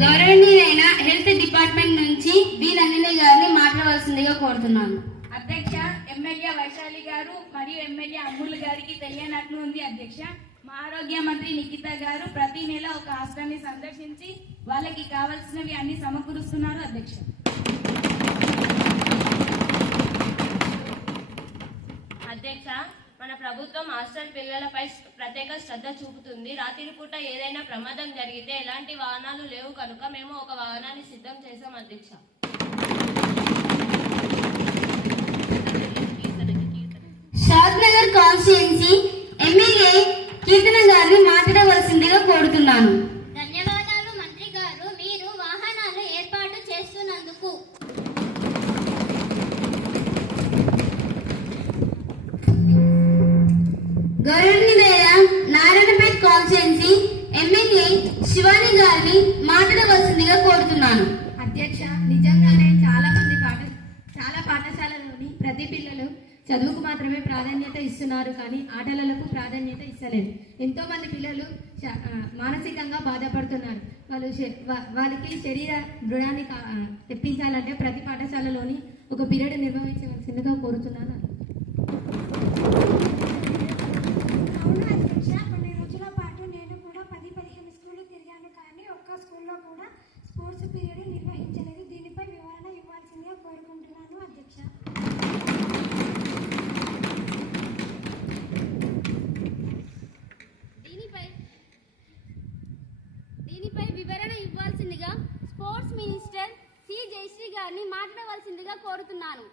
గౌరవనీయులైన health department నుంచి B Nandini గారిని మాట్లాడవలసిందిగా కోరుతున్నాను. అధ్యక్ష, ఎమ్మెల్యే వైశాలి గారు మరియు ఎమ్మెల్యే అమ్ములు గారికి తెలియనట్లు ఉంది అధ్యక్ష. మా ఆరోగ్య మంత్రి నిఖిత గారు ప్రతి నెల ఒక హాస్పిటల్ని సందర్శించి వాళ్ళకి కావాల్సినవి అన్ని సమకూరుస్తున్నారు అధ్యక్ష. అధ్యక్ష, మన ప్రభుత్వం హాస్టల్ పిల్లలపై ప్రత్యేక శ్రద్ధ చూపుతుంది. రాత్రిపూట ఏదైనా ప్రమాదం జరిగితే ఎలాంటి వాహనాలు లేవు కనుక మేము ఒక వాహనాన్ని సిద్ధం చేశాం అధ్యక్ష. షాద్ నగర్ కాన్స్టిట్యుయెన్సీ ఎమ్మెల్యే కీర్తన గారిని మాట్లాడవలసిందిగా కోరుతున్నాను. ధన్యవాదాలు మంత్రి గారు, మీరు వాహనాలు ఏర్పాటు చేస్తున్నందుకు. గౌరవనీయులైన నారాయణపేట్ కాన్స్టిట్యుయెన్సీ ఎమ్మెల్యే శివాని గారిని మాట్లాడవలసిందిగా కోరుతున్నాను. అధ్యక్ష, నిజంగానే చాలా పాఠశాలలోని ప్రతి పిల్లలు చదువుకు మాత్రమే ప్రాధాన్యత ఇస్తున్నారు, కానీ ఆటలకు ప్రాధాన్యత ఇస్తలేదు. ఎంతో మంది పిల్లలు మానసికంగా బాధపడుతున్నారు. వాళ్ళకి శరీర దృఢాన్ని తెప్పించాలంటే ప్రతి పాఠశాలలోని ఒక పీరియడ్ నిర్వహించవలసిందిగా కోరుతున్నాను. కొన్ని రోజుల పాటు నేను కూడా 10-15 స్కూళ్ళు తిరిగాను, కానీ ఒక్క స్కూల్లో కూడా స్పోర్ట్స్ పీరియడ్ నిర్వహించలేదు. దీనిపై వివరణ ఇవ్వాల్సిందిగా కోరుకుంటున్నాను అధ్యక్ష. దీనిపై వివరణ ఇవ్వాల్సిందిగా స్పోర్ట్స్ మినిస్టర్ సి జయశ్రీ గారిని మాట్లాడవలసిందిగా కోరుతున్నాను.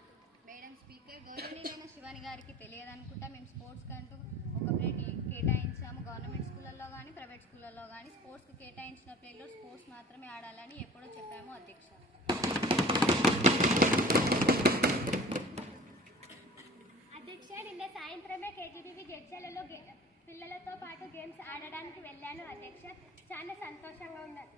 మేడం స్పీకర్, గౌరవనీయులైన శివాని గారికి తెలియదనుకుంటా, మేము స్పోర్ట్స్ కంటూ ఒక ప్లేట్ కేటాయించాము. గవర్నమెంట్ స్కూళ్ళల్లో కానీ ప్రైవేట్ స్కూళ్ళల్లో కానీ స్పోర్ట్స్కి కేటాయించిన ప్లేట్లో స్పోర్ట్స్ మాత్రమే ఆడాలని ఎప్పుడో చెప్పాము అధ్యక్ష. అధ్యక్ష, నిన్న సాయంత్రమే కేజీబీవీ జడ్చలలో పిల్లలతో పాటు గేమ్స్ ఆడడానికి వెళ్ళాను అధ్యక్ష. చాలా సంతోషంగా ఉన్నది.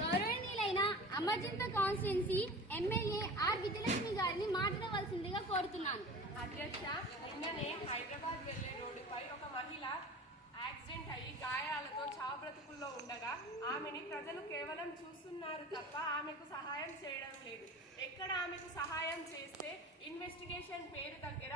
గౌరవనీయులైన అమర్జంత కాన్స్టిట్యుయెన్సీ ఎమ్మెల్యే ఆర్ విజయలక్ష్మి గారిని మాట్లాడవలసిందిగా కోరుతున్నాను. అధ్యక్ష, నిన్ననే హైదరాబాద్ వెళ్లే రోడ్డుపై ఒక మహిళ యాక్సిడెంట్ అయ్యి గాయాలతో చావుబ్రతుకుల్లో ఉండగా ఆమెని ప్రజలు కేవలం చూస్తున్నారు తప్ప ఆమెకు సహాయం చేయడం లేదు. ఎక్కడ ఆమెకు సహాయం చేస్తే ఇన్వెస్టిగేషన్ పేరు దగ్గర